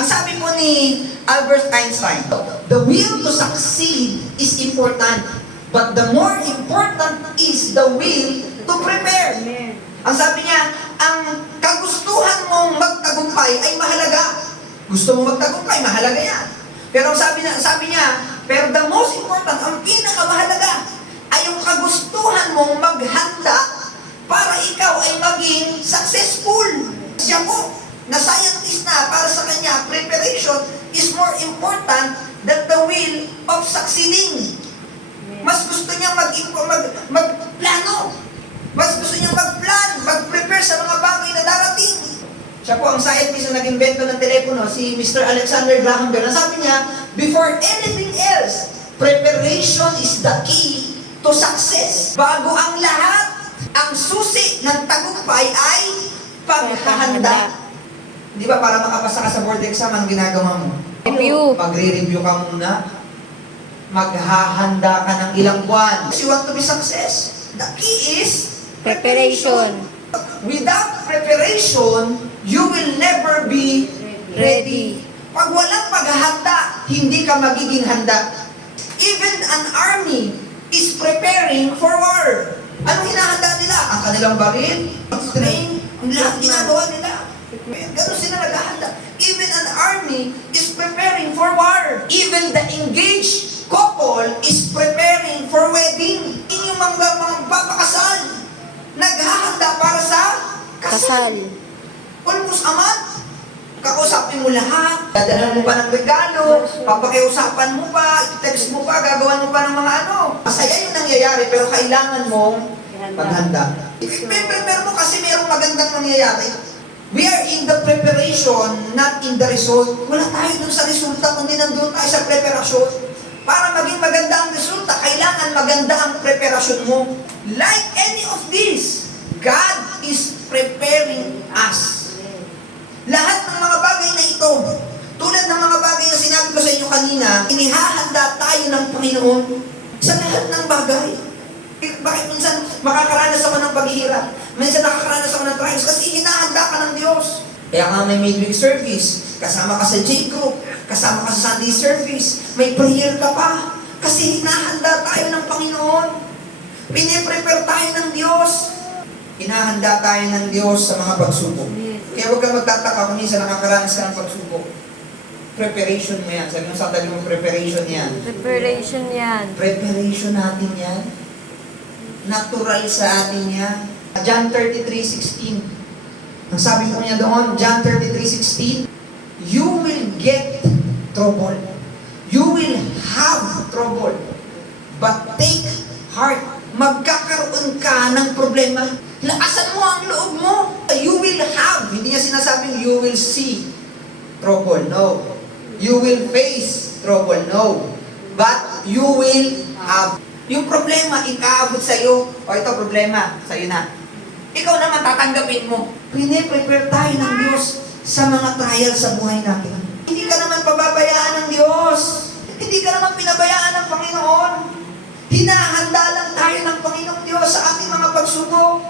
Ang sabi po ni Albert Einstein, the will to succeed is important, but the more important is the will to prepare. Ang sabi niya, ang kagustuhan mong magtagumpay ay mahalaga. Gusto mong magtagumpay, mahalaga yan. Pero ang sabi niya, pero the most important, ang pinakamahalaga, ay yung kagustuhan mong maghanda para ikaw ay maging successful. Siya po, na scientist na, para sa kanya, preparation is more important than the will of succeeding. Mas gusto niya magplano. Mas gusto niya mag-plan, mag-prepare sa mga bagay na darating. Siya po ang scientist na nag-invento ng telepono, si Mr. Alexander Graham Bell. Ang sabi niya, before anything else, preparation is the key to success. Bago ang lahat, ang susi ng tagumpay ay paghahanda. Di ba, para makapasa ka sa board exam, ang ginagawa mo? Review. Magre-review ka muna. Maghahanda ka ng ilang buwan. If you want to be success, the key is Preparation. Without preparation, you will never be ready. Pag walang paghahanda, hindi ka magiging handa. Even an army is preparing for war. Anong hinahanda nila? Ang kanilang baril, train, ang lahat ginagawa nila. Ganun sila naghahanda. Even an army is preparing for war. Even the engaged couple is preparing for wedding. Yung mga papakasal, naghahanda para sa kasal. Almost a month. Kakausapin mo lahat, dadalhan mo pa ng regalo, papakiusapan mo pa, text mo pa, gagawan mo pa ng mga ano. Masaya yung nangyayari, pero kailangan mong paghanda. I-prepare mo kasi mayroong magandang nangyayari. We are in the preparation, not in the result. Wala tayo dun sa resulta, kundi nandun tayo sa preparasyon. Para maging maganda ang resulta, kailangan maganda ang preparasyon mo. Like any of this, God is preparing us. Lahat ng mga bagay na ito, tulad ng mga bagay na sinabi ko sa inyo kanina, inihahanda tayo ng Panginoon sa lahat ng bagay. Bakit minsan makakaranas ako ng paghihirap? Minsan nakakaranas ako ng trials kasi hinahanda ka ng Diyos. Kaya nga may midweek service, kasama ka sa J-Group, kasama ka sa Sunday service, may prayer ka pa. Kasi hinahanda tayo ng Panginoon. Piniprepare tayo ng Diyos. Hinahanda tayo ng Diyos sa mga pagsubok. Kaya huwag kang magtataka kung minsan nakakaranas ka ng pagsubok. Preparation mo yan. Sabi mo sa tabi mo, preparation yan. Preparation yan. Preparation natin yan. Natural sa atin yan. John 33:16. Ang sabi ko niya doon, John 33:16, you will get trouble. You will have trouble. But take heart. Magkakaroon ka ng problema. Lakasan mo ang loob mo. You will have. Hindi niya sinasabing you will see trouble. No. You will face trouble. No. But you will have. Yung problema, ikaabot sa'yo. O ito problema, sa'yo na. Ikaw naman tatanggapin mo. Pine-prepare tayo ng Diyos sa mga trial sa buhay natin. Hindi ka naman pababayaan ng Diyos. Hindi ka naman pinabayaan ng Panginoon. Hinahanda lang tayo ng Panginoong Diyos sa ating mga pagsubok.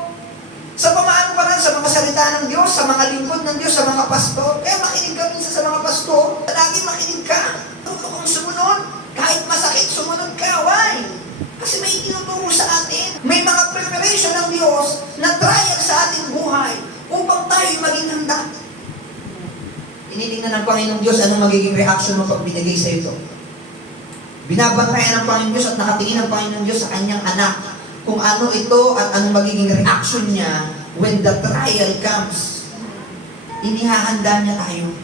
Sa pamaan pa rin, sa mga salita ng Diyos, sa mga lingkod ng Diyos, sa mga pastor. Kaya makinig ka minsan sa mga pastor. Lagi makinig ka. Tuto kong sumunod. Kahit masakit, sumunod ka. Why? Kasi may tinuturo sa atin. May mga preparation ng Diyos na trial sa ating buhay upang tayo maging handa. Tinitingnan ng Panginoong Diyos anong magiging reaction mo pag binigay sa ito. Binabantayan ng Panginoong Diyos at nakatingin ng Panginoong Diyos sa kanyang anak kung ano ito at anong magiging reaction niya when the trial comes. Inihahanda niya tayo.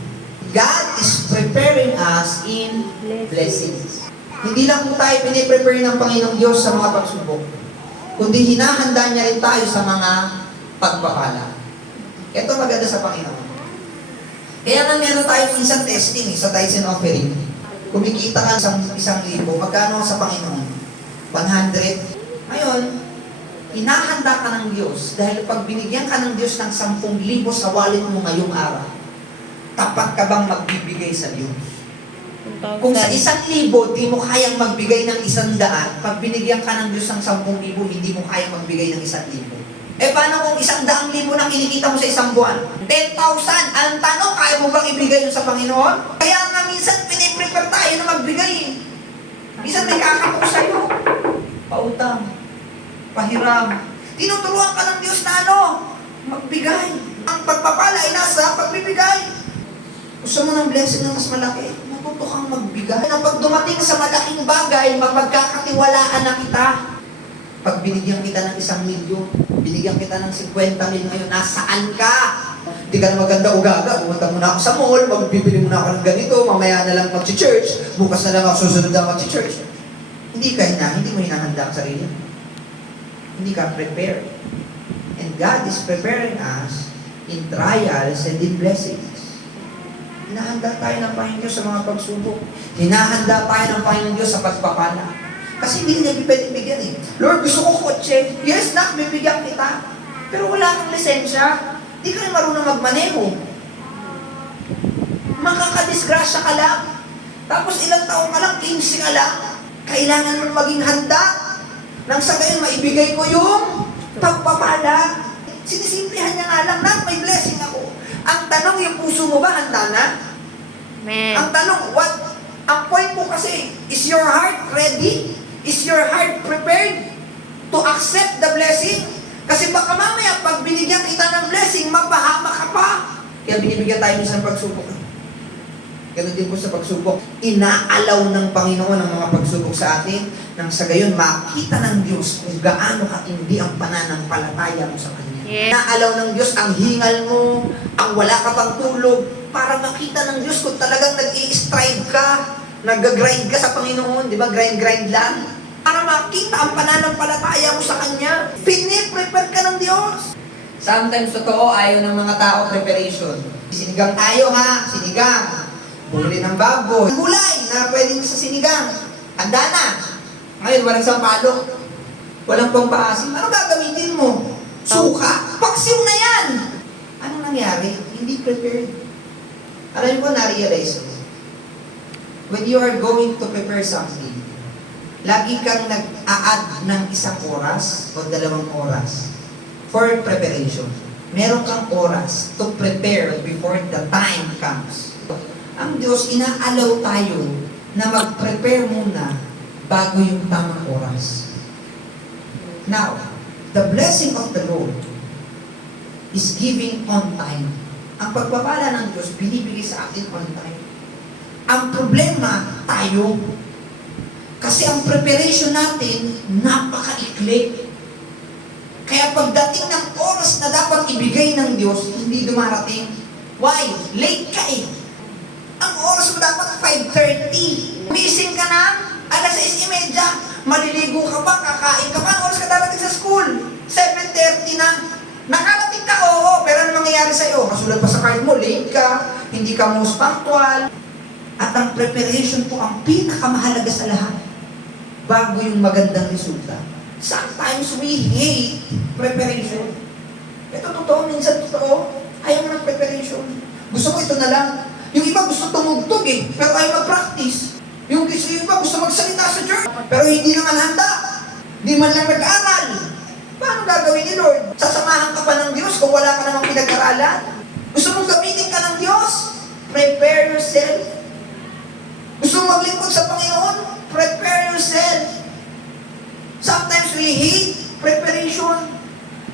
God is preparing us in blessings. Hindi lang po tayo piniprepare ng Panginoong Diyos sa mga pagsubok, kundi hinahanda niya rin tayo sa mga pagpapala. Ito maganda sa Panginoon. Kaya nga meron tayo minsan testing sa tithes and offering. Kumikita ka sa 1,000, magkano sa Panginoon? 100. Ngayon, hinahanda ka ng Diyos dahil pag binigyan ka ng Diyos ng 10,000 sa wallet mo ngayong araw, tapat ka bang magbibigay sa Diyos? Kung sa 1,000, di mo kayang magbigay ng 100, pag binigyan ka ng Diyos ng 10,000, hindi mo kayang magbigay ng 1,000. Eh paano kung 100,000 na kinikita mo sa isang buwan? 10,000. Ang tanong, kaya mo bang ibigay yun sa Panginoon? Kaya nga minsan piniprepare tayo na magbigay. Minsan may kakatok sa'yo. Pautang. Pahiram. Tinuturuan ka ng Diyos na magbigay. Ang pagpapala ay nasa pagbibigay. Gusto mo ng blessing na mas malaki? Matuto kang magbigay. Na pag dumating sa malaking bagay, magpagkakatiwalaan na kita. Pag binigyan kita ng 1,000,000, binigyan kita ng 50,000 ngayon, nasaan ka? Hindi ka na maganda ugaga, pumunta muna ako sa mall, magbibili muna ako ng ganito, mamaya na lang mag-church, bukas na lang ako susunod na mag-church. Hindi mo hinahanda ang sarili. Hindi ka prepared. And God is preparing us in trials and in blessings. Hinahanda tayo ng Panginoon Diyos sa mga pagsubok. Hinahanda tayo ng Panginoon Diyos sa pagpapala. Kasi hindi niya pwedeng bigyan eh. Lord, gusto ko kotse. Yes, nak, bibigyan kita. Pero wala kang lisensya. Di ka rin marunong magmaneho. Makakadisgrasya ka lang. Tapos ilang taon ka lang, 15 ka lang. Kailangan mo maging handa. Nang sa gayon, maibigay ko yung pagpapala. Sinisimplihan niya nga lang, nak, may blessing ako. Ang tanong, yung puso mo ba handa na? Amen. Ang tanong, ang point mo kasi, is your heart ready? Is your heart prepared to accept the blessing? Kasi baka mamaya, pag binigyan kita ng blessing, mapahama ka pa. Kaya binibigyan tayo ng pagsubok. Ganun din po sa pagsubok. Inaalaw ng Panginoon ang mga pagsubok sa atin, nang sa gayon, makita ng Diyos kung gaano katindi ang pananampalataya mo sa Kanya. Yes. Inaalaw ng Diyos ang hingal mo, ang wala ka pang tulog, para makita ng Diyos kung talagang nag-i-strive ka, nag-grind ka sa Panginoon, di ba? Grind lang. Para makita ang pananampalataya mo sa Kanya. Piniprepare ka ng Diyos. Sometimes totoo, ayaw ng mga tao preparation. Sinigang tayo ha, sinigang. Bumili ng baboy. Gulay na pwedeng sa sinigang. Handa na. Ngayon, walang sampalok. Walang pampaasim. Ano gagamitin mo? Suka? Paksiw na yan! Anong nangyari? Hindi prepared. Alam ko, na-realize ko. When you are going to prepare something, lagi kang nag-a-add ng 1 oras o 2 oras for preparation. Meron kang oras to prepare before the time comes. Ang Diyos, inaalaw tayo na mag-prepare muna bago yung tamang oras. Now, the blessing of the Lord is giving on time. Ang pagpapala ng Diyos, binibigay sa atin on time. Ang problema, tayo. Kasi ang preparation natin, napakaikli. Kaya pagdating ng oras na dapat ibigay ng Diyos, hindi dumarating. Why? Late ka eh. Ang oras mo dapat 5:30. Missing ka na, 6:30. Maliligo ka pa, kakain ka pa. Ang oras ka darating sa school, 7:30 na. Nakarating ka, oo, pero ano mangyayari sa'yo? Kasulat pa sa card mo, late ka, hindi ka most punctual. At ang preparation po ang pinakamahalaga sa lahat bago yung magandang resulta. Sometimes we hate preparation. Ito totoo, minsan totoo. Ayaw mo ng preparation. Gusto mo ito na lang. Yung iba gusto tumugtog pero ayaw mag-practice. Yung iba gusto magsalita sa church, pero hindi naman handa. Hindi man lang nag-aral. Paano gagawin ni Lord? Sasamahan ka pa ng Diyos kung wala ka namang pinag-aralan? Gusto mong gamitin ka ng Diyos? Prepare yourself. Gusto mong maglingkod sa Panginoon? Prepare yourself. Sometimes we hate preparation.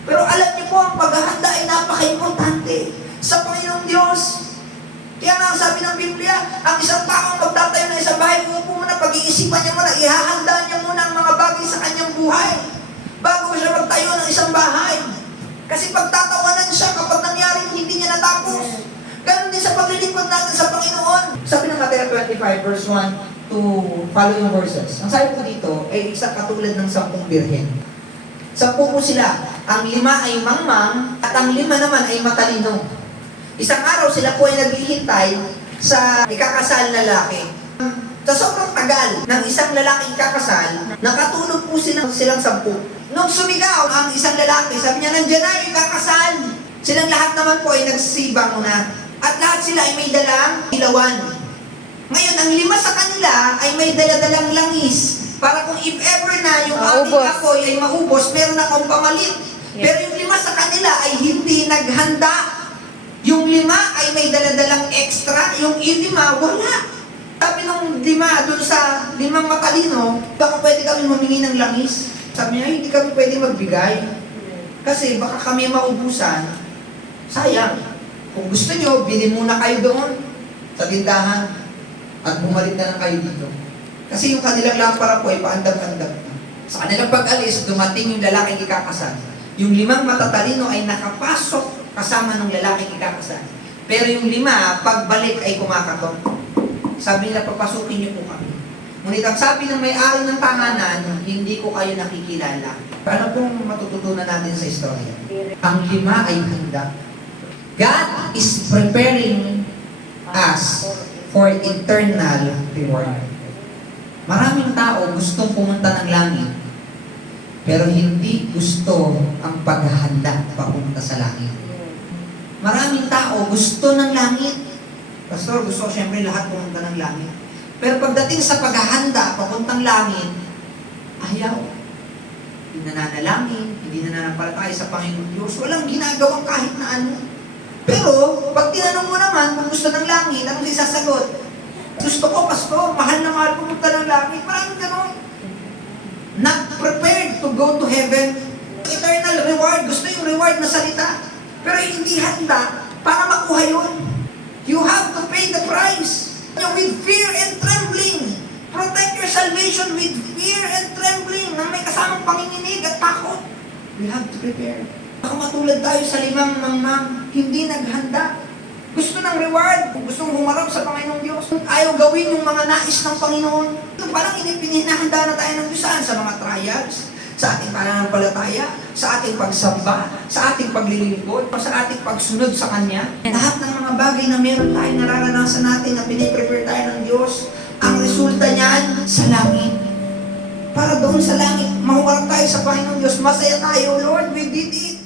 Pero alam niyo po, ang paghahanda ay napaka-importante sa Panginoong Diyos. Kaya nga sabi ng Biblia, ang isang taong magtatayo ng isang bahay, uupo muna, pag-iisipan niya muna, ihahanda niya muna ang mga bagay sa kanyang buhay bago siya magtayo ng isang bahay. Kasi pagtatawanan siya kapag nangyaring hindi niya natapos. Ganon din sa paglilingkod natin sa Panginoon. Sabi ng Mateo 25 verse 1 to following verses. Ang sabi ko dito ay isang katulad ng 10 birhen. 10 po sila. Ang 5 ay mangmang at ang 5 naman ay matalino. Isang araw sila po ay naghihintay sa ikakasal na lalaki. Sa sobrang tagal ng isang lalaki ikakasal, nakatulog po silang 10. Nung sumigaw ang isang lalaki, sabi niya, nandiyan na yung ikakasal. Silang lahat naman po ay nagsibang na. At lahat sila ay may dalang ilawan. Ngayon, ang 5 sa kanila ay may daladalang langis. Para kung if ever na yung ating Maubos. apoy ay maubos, meron akong pamalit. Yes. Pero yung 5 sa kanila ay hindi naghanda. Yung 5 ay may daladalang extra, yung 5 wala. Sabi nung 5 dun sa 5 matalino, baka pwede kami humingi ng langis. Sabi niya, hindi kami pwede magbigay. Kasi baka kami maubusan. Sayang. Kung gusto nyo, bili muna kayo doon sa tindahan at bumalik na lang kayo dito. Kasi yung kanilang lampara po ay paandam-andam. Sa kanilang pag-alis, dumating yung lalaking ikakasal. Yung 5 matatalino ay nakapasok kasama ng lalaking ikakasal. Pero yung 5, pagbalik ay kumakatok. Sabi nila, papasukin niyo po kami. Ngunit ang sabi ng may-ari ng tahanan, hindi ko kayo nakikilala. Paano pong matututunan natin sa istorya? Ang 5 ay handa. God is preparing us for eternal reward. Maraming tao gustong pumunta ng langit, pero hindi gusto ang paghahanda papunta sa langit. Maraming tao gusto ng langit. Pastor, gusto ko siyempre lahat pumunta ng langit. Pero pagdating sa paghahanda papuntang langit, ayaw. Hindi na nanalangin, hindi na nanampalataya sa Panginoon Diyos. Walang ginagawang kahit na ano. Pero, pag tinanong mo naman kung gusto ng langit, anong isasagot? Gusto ko, Pastor, mahal na mahal pumunta ng langit. Maraming ganon. Not prepared to go to heaven. Eternal reward. Gusto yung reward na salita. Pero hindi handa para makuha yun. You have to pay the price. With fear and trembling. Protect your salvation with fear and trembling na may kasamang panginginig at takot. We have to prepare. Baka matulad tayo sa 5 mangmang, hindi naghanda. Gusto ng reward, gustong humarap sa Panginoong Diyos. Ayaw gawin yung mga nais ng Panginoon. Ito parang inipininahanda na tayo ng Diyos sa mga trials, sa ating pananampalataya, sa ating pagsamba, sa ating paglilingkod, sa ating pagsunod sa Kanya. Lahat ng mga bagay na meron tayo, nararanasan natin, na piniprepare tayo ng Diyos, ang resulta niyan sa langit. Para doon sa langit, mahuwarap tayo sa Panginoong Diyos, masaya tayo, Lord, we did it.